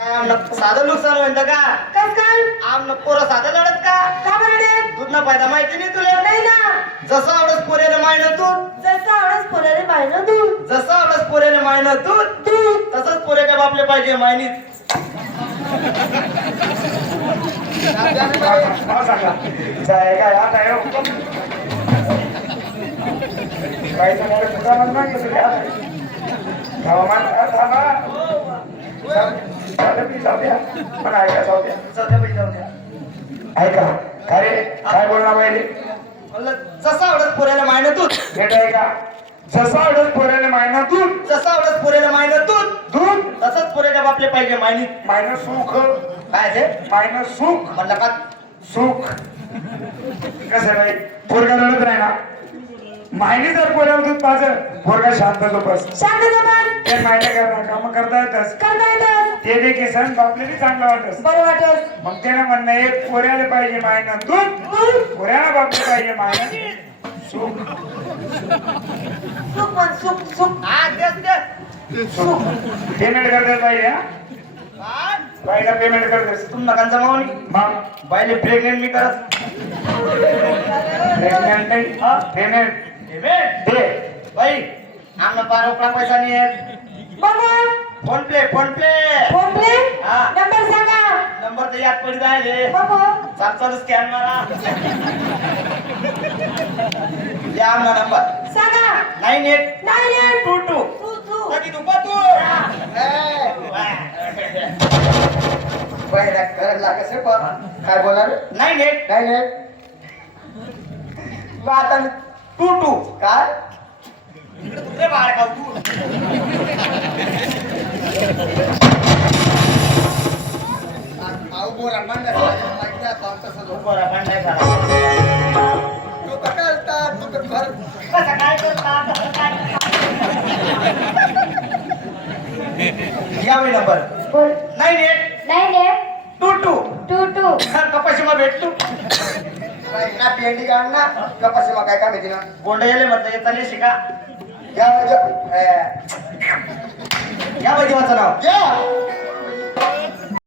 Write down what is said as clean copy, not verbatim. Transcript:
साधं नुकसान होईल का? कस काय? आम पोरं साधं लढत का? का बरं रे? दूध ना फायदा माहिती नाही तुला? नाही ना. जसं आवडस पोऱ्याने मायनं दूध, जसं आवडस पोराले पाहिलं दूध, जसं आवडस पोऱ्याने मायनं दूध, दूध. तसंच पोऱ्याच्या बापले पाहिजे मायनीत. जाएगा याद आहे काही समोर दुकानात मागितलं हवामान पण ऐका जाऊ द्या सध्या पैसे जाऊ द्या. ऐका अरे काय बोलणार पाहिजे म्हणलं जसं आवडस पोऱ्याने मायनं दूध, भेट आहे का जसं आवडत पोऱ्याने मायना दूध जसं आवडस पोऱ्याने मायनं दूध, दूध तसंच पोऱ्याच्या बापले पाहिजे मायनीत. मायनं सुख काय ते? मायनं सुख म्हणलं का? सुख कसं नाही पोरगा रडत नाही ना मायने जर पोऱ्यावर दूध पाजर पोरगा शांत झोपस शांत जबान ते मायने करणार काम करता येतच करता येतात. ते देखील सण बापलेली चांगलं वाटत बरं वाटत. मग त्यानं म्हणणं एक पोऱ्याला पाहिजे मायनं दूध दूध. पोऱ्याला बापले पाहिजे मायनं सुख सुख म्हण सुख सुख हा तेच ते. सुख पेमेंट करता पाहिजे हा काय? बाईला पेमेंट करतेस तुम नका जमावणी मग बायले प्रेग्नेंट मी करत. प्रेग्नंट नाही पेमेंट पेमेंट दे बाई आमना पार उपरा पैसा नाही आहे. बाबा फोन पे फोन पे. फोन पे हा. नंबर सांगा. नंबर तर याद पडी जायले. बाबा चाल स्कॅन मारा. या आमना नंबर सांगा. 9822 तू तू कधी तू तू पहिला करायला लागेल से पण काय बोलणार 98 नाही नाही मग आता 22 काय रे बाळ खाऊ तू. आऊ बोला म्हणलं माहिती आहे तसं बरं पण नाही झाला. तू काय करतात तू घर कसं काय करता कसं काय? या बाई नंबर बोल 9822 22 कपाशी मग भेटतो. ना पेंडी काढ ना कपाशी मग काय काम येते ना गोंड गेले म्हटलं येता नाही शिका. या या बाई देवाचं नाव या